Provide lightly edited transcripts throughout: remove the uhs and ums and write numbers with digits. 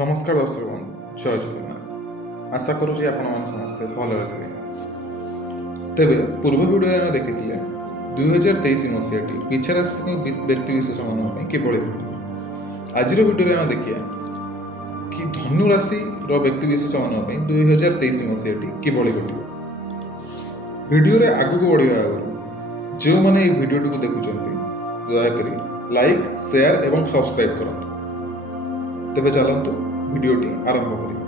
नमस्कार दर्शक बंधु जय जगन्नाथ। आशा करुँच आपण समस्ते भलरे थे। तेरे पूर्व भिडियो आम देखी 2023 मसीहाटी पिछा राशि व्यक्तिशेष मान किभली आज भिडियो आम देखिए कि धनु राशि व्यक्तिशेष मान 2023 मसीहाटी किभली घटो। भिडियो आगक बढ़िया आगे जो मैंने ये भिडियो को देखुं दयाकोरी लाइक शेयर एवं सब्सक्राइब करूँ। तेरे चलतु भिडियोटी आरंभ करिए।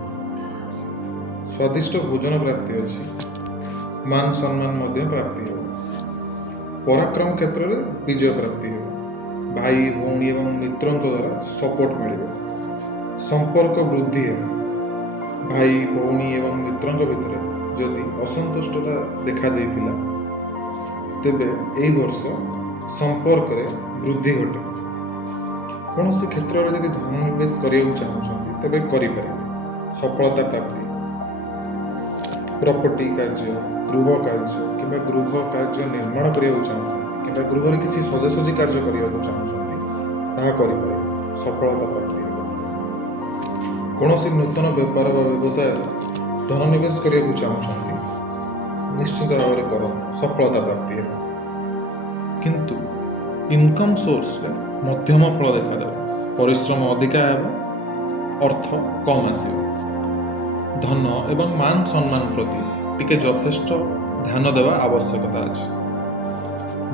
स्वादिष्ट भोजन प्राप्ति अच्छी, मान सम्मान प्राप्ति हो, पराक्रम क्षेत्र में विजय प्राप्ति हो, भाई भौणी एवं मित्रों द्वारा सपोर्ट मिले, संपर्क वृद्धि हो, भाई भौणी एवं मित्रों भितर जदि असंतुष्टता देखा देइतिला तेबे एई वर्ष संपर्क रे वृद्धि घटे। कौन से क्षेत्र में जब धन निवेश करने चाहते तेरे करें सफलता प्राप्ति, प्रॉपर्टी कार्य, गृह कार्य कि गृह कार्य निर्माण करने चाहते कि गृह किसी सजासजी कार्य करने चाहते सफलता प्राप्ति हो। कौन सी नूतन व्यापार व्यवसाय धन निवेश करने चाहते निश्चित भाव में कर सफलता प्राप्ति है। किंतु इनकम सोर्स रे मध्यम फल देखा, परिश्रम अधिका अर्थ कम आसो, धन एवं मान सम्मान प्रति टिके यथेष्ट ध्यान देवा आवश्यकता अच्छे।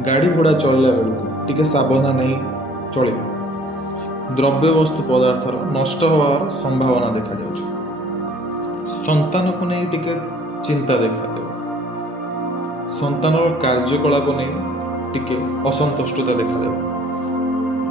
गाड़ी घोड़ा चलला बेलू टिके सावधान नहीं चल, द्रव्य वस्तु पदार्थर नष्ट होवार संभावना देखा जाउछ। संतान को नहीं टिके चिंता देखा दे, संतानर कार्यकलाप नहीं टिके असंतुष्टता देखा दे,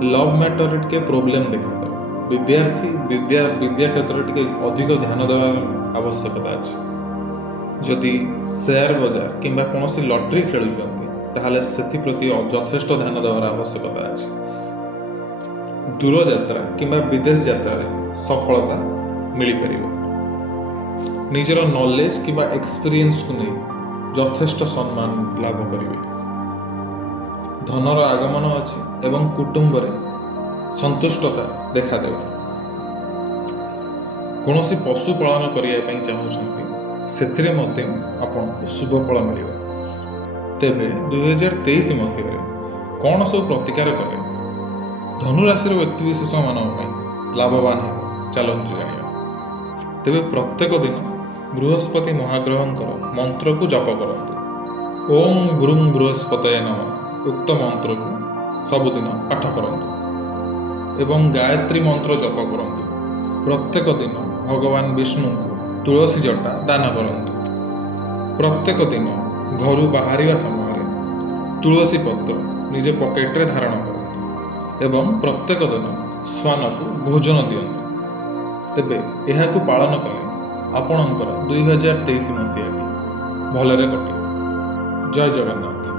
लव मैटर टिके प्रोब्लेम देखा दे, विद्यार्थी विद्या क्षेत्र टिके अधिक ध्यान देवार आवश्यकता अच्छे। जदि शेयर बाजार किंबा कौन सी लॉटरी खेलुछंती ताहले सेथि प्रति यथेष्ट ध्यान देवार आवश्यकता अच्छे। दूर यात्रा किंबा विदेश यात्रा सफलता मिल पारिबो। निजर नॉलेज किंबा एक्सपीरियंस को नहीं यथेष्ट सम्मान लाभ करिवे। धनर आगमन अच्छी एवं कुटुंब रे संतुष्टता देखा देव। कौन सी पशु पालन करने चाहते से आपको शुभ फल मिल। तेबे 2023 मसीह कौन सब प्रतिकार कले धनुराशि व्यक्तिशेष मान लाभवान है चलतु जाना। तेबे प्रत्येक दिन बृहस्पति महाग्रहंकर मंत्र को जप करते। ओम ब्रूं बृहस्पतये नमः उक्त मंत्र को सबुदिन पाठ करंतु एवं गायत्री मंत्र जप करंतु। प्रत्येक दिन भगवान विष्णु को तुलसी जटा दान करंतु। प्रत्येक दिन घर बाहर समय तुलसी पत्र निजे पॉकेट रे धारण करंतु एवं प्रत्येक दिन श्वान को भोजन दियंतु। तेबे यह पालन कले आपणकर 2023 मसीहाटी भलरे कटे। जय जगन्नाथ।